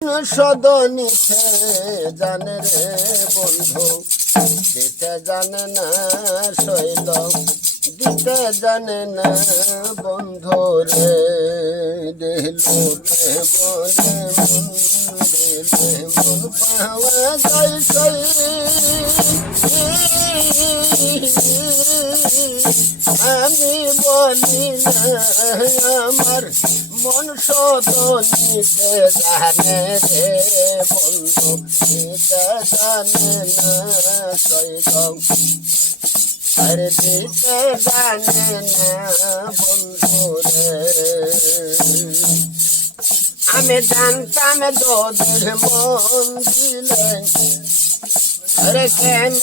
সদনিতে জানে রে বন্ধু, দিতে জানে না শৈল, দিতে জানে না বন্ধু রে। দিলুতে বলে মন দিলে মন পাওয়া যায় সই, আমি বলি না আমার মন সদনিতে জানে রে বন্ধু, দিতে জানে না শৈল, আরে দিতে জানে না বন্ধু রে। আমি জানতাম তোদের মন দিলে, আরে কেন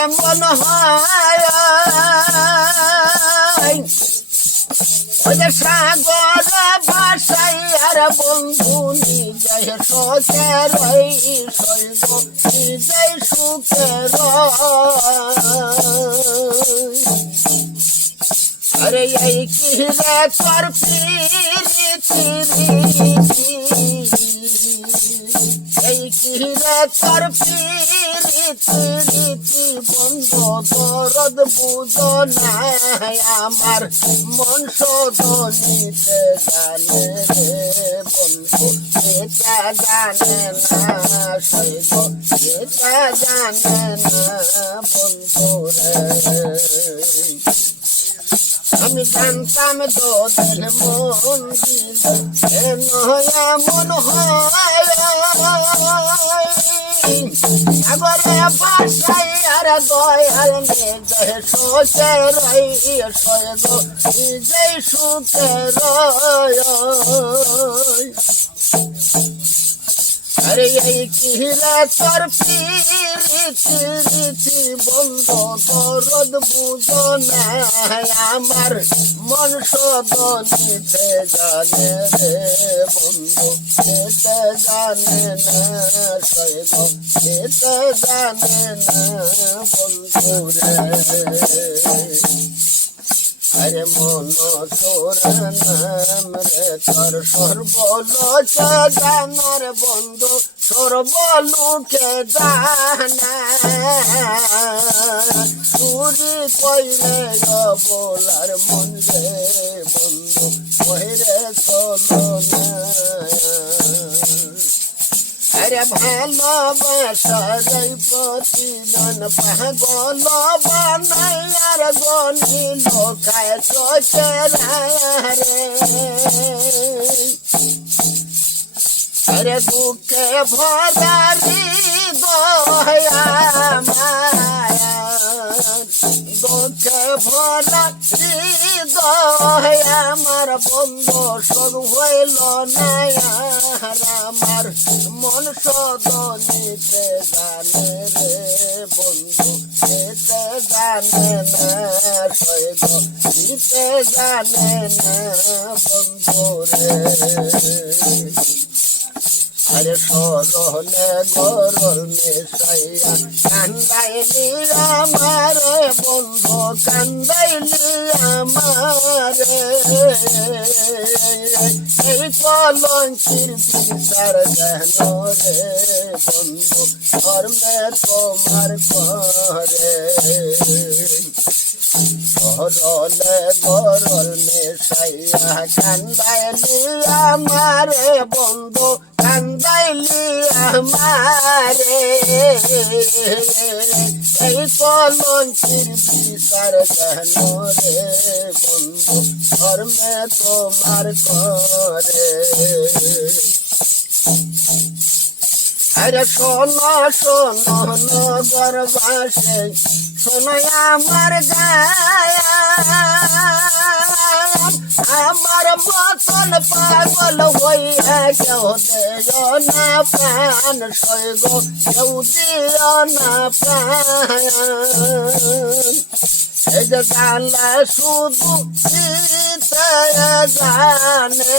এমন হয়, ওই যে সাগর ভাষাই আর বন্ধু নিজে শোকের সৈব, নিজে সুখের। আরে এই কি রে তোর পিরিতি, এই কি রে তোর পিরিতি বন্ধু, দরদ বুঝো না আমার মন সদনিতে জানে রে বন্ধু, এটা জানে না শৈব, এটা জানে না বন্ধু রে। আমি জানতাম তোদের মন দিলে এমন হয়, সাগরে বাসাই আর দয়াল নিজে শোকের সৈব, নিজে সুখের। আরে এই কি রে তোর পিরিতি বন্ধু, দরদ বুঝো না আমার মন সদনিতে জানে রে বন্ধু, যেতে জানে না শৈব, যেতে জানে না বন্ধু রে। আরে মন তোর নাম রে তোর সর্বলোকে জানার বন্ধু, সর্বলোকে জানা, চুরি কইলে বলার মন রে বন্ধু, কইরে চলো না। আরে ভালোবাসার প্রতিজন পাগল বানাই আর গনি লোকায় চোখের রে। আরে দুঃখে ভরা হৃদয় আমার, দুঃখে ভরা হৃদয় আমার বন্ধু, সব হইল না আমার মন সদনিতে জানে রে বন্ধু, যেতে জানে না শৈব, দিতে জানে না বন্ধু রে। আরে সরলে গরল মেশাইয়া কান্দাইলি আমারে বন্ধু, কান্দাইলি আমারে, এই কলঙ্কির বিচার যেন রে বন্ধু, ধর্মে তোমার করে। গরলে গরল মেশাইয়া কান্দাইলি আমারে বন্ধু, কান্দাইলি আমারে, এই কলঙ্কির বিচার যেন রে বন্ধু, ধর্মে তোমার করে। আরে শোনো শোনো নগরবাসী, শোনো আমার গায়া, আমার মতন পাগল হইয়া কেউ দিও না প্রাণ শৈব, কেউ দিও না প্রাণ। এই যে জানলা শুধু দিতে জানে,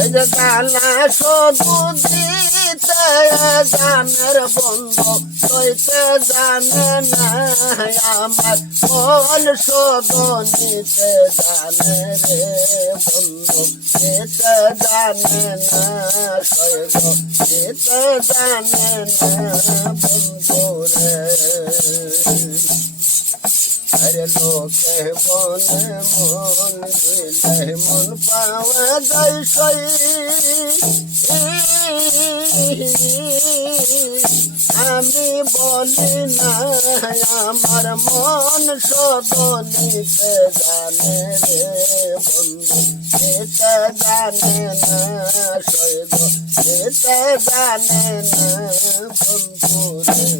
এই যে জানলা শুধু নিতে জানের বন্ধু লইতে জানে না আমার মন শুধু নিতে জানে রে বন্ধু নিতে জানে না শৈব নিতে জানে না বন্ধু রে আরে লোকে বনে মন দিলে মন পাওয়া যায় সই আমি বলি না আমার মন শুধু নিতে জানে রে বন্ধু নিতে জানে না শৈব নিতে জানে না বন্ধু রে